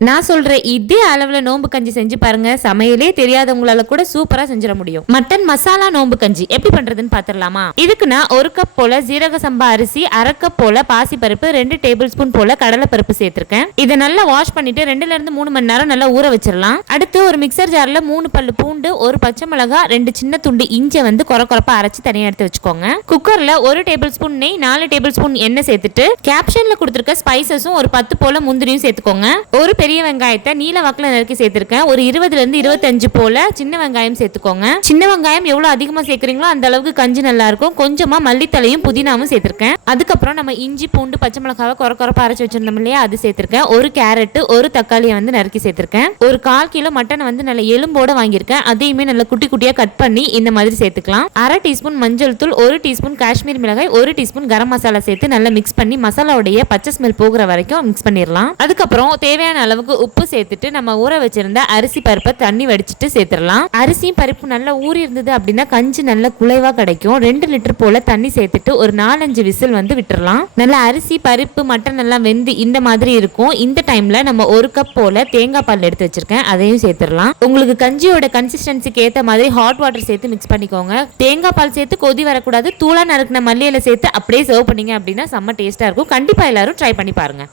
நான் சொல்ற இதே அளவுல நோம்பு கஞ்சி செஞ்சு பாருங்க, சமையலே தெரியாதவங்களால கூட சூப்பரா செஞ்சிட முடியும். மட்டன் மசாலா நோம்பு கஞ்சி எப்படி பண்றதுன்னு பாத்திரலாமா? இதுக்கு நான் 1 கப் போல ஜீரக சம்பா அரிசி, 1/2 கப் போல பாசி பருப்பு, 2 டேபிள் ஸ்பூன் போல கடலை பருப்பு சேர்த்திருக்கேன். இதை நல்லா வாஷ் பண்ணிட்டு 2ல இருந்து 3 மணி நேரம் நல்லா ஊற வச்சிடலாம். அடுத்து ஒரு மிக்சர் ஜார்ல 3 பல்லு பூண்டு, 1 பச்சை மிளகாய், 2 சின்ன துண்டு இஞ்சி வந்து கொரப்பா அரைச்சு தனியா எடுத்து வச்சுக்கோங்க. குக்கர்ல 1 டேபிள் ஸ்பூன் நெய், 4 டேபிள் ஸ்பூன் எண்ணெய் சேர்த்துட்டு கேப்ஷன்ல கொடுத்திருக்க ஸ்பைசஸும் ஒரு 10 போல முந்திரியும் சேர்த்துக்கோங்க. ஒரு பெரிய வெங்காயத்தை நீல வாக்குல நறுக்கி சேர்த்திருக்கேன். ஒரு 20ல இருந்து 25 போல சின்ன வெங்காயம் சேர்த்துக்கோங்க. சின்ன வெங்காயம் எவ்வளவு அதிகமா சேர்க்கறீங்களோ அந்த அளவுக்கு கஞ்சி நல்லா இருக்கும். கொஞ்சமா மல்லித்தலையும் புதினாவும் சேர்த்திருக்கேன். அதுக்கப்புறம் நம்ம இஞ்சி பூண்டு பச்சை மிளகாவை கொரப்பா அரைச்சு வச்சிருந்தோம் இல்லையா, அது சேர்த்திருக்கேன். ஒரு கேரட், ஒரு தக்காளியை வந்து நறுக்கி சேர்த்திருக்கேன். ஒரு 1/4 கிலோ மட்டனை வந்து நல்ல எலும்போட வாங்கியிருக்கேன். அதையுமே நல்ல குட்டி குட்டியா கட் பண்ணி இந்த மாதிரி சேர்த்துக்கலாம். 1/2 டீஸ்பூன் மஞ்சள் தூள், 1 டீஸ்பூன் காஷ்மீர் மிளகாய், 1 டீஸ்பூன் கரம் மசாலா சேர்த்து நல்லா மிக்ஸ் பண்ணி மசாலாவுடைய பச்சை ஸ்மெல் போகிற வரைக்கும் மிக்ஸ் பண்ணிடலாம். அதுக்கப்புறம் தேவையான அளவுக்கு உப்பு சேர்த்துட்டு நம்ம ஊற வச்சிருந்த அரிசி பருப்பை தண்ணி வடிச்சிட்டு சேர்த்துடலாம். அரிசியும் பருப்பு நல்லா ஊறி இருந்தது அப்படின்னா கஞ்சி நல்ல குலைவா கிடைக்கும். 2 லிட்டர் போல தண்ணி சேர்த்துட்டு ஒரு 4-5 விசில் வந்து விட்டுறலாம். நல்லா அரிசி பருப்பு மட்டன் எல்லாம் வெந்து இந்த மாதிரி இருக்கும். இந்த டைம்ல நம்ம 1 கப் போல தேங்காய் பால் எடுத்து வச்சிருக்கேன், அதையும் சேர்த்துடலாம். உங்களுக்கு கஞ்சியோட கன்சிஸ்டன்சிக்கு ஏற்ற மாதிரி ஹாட் வாட்டர் சேர்த்து மிக்ஸ் பண்ணிக்கோங்க. தேங்காய் பால் சேர்த்து கொதி வரக்கூடாது. தூளா நறுக்கின மல்லியில சேர்த்து அப்படியே சர்வ் பண்ணீங்க அப்படின்னா செம்ம டேஸ்டா இருக்கும். கண்டிப்பா எல்லாரும் ட்ரை பண்ணி பாருங்க.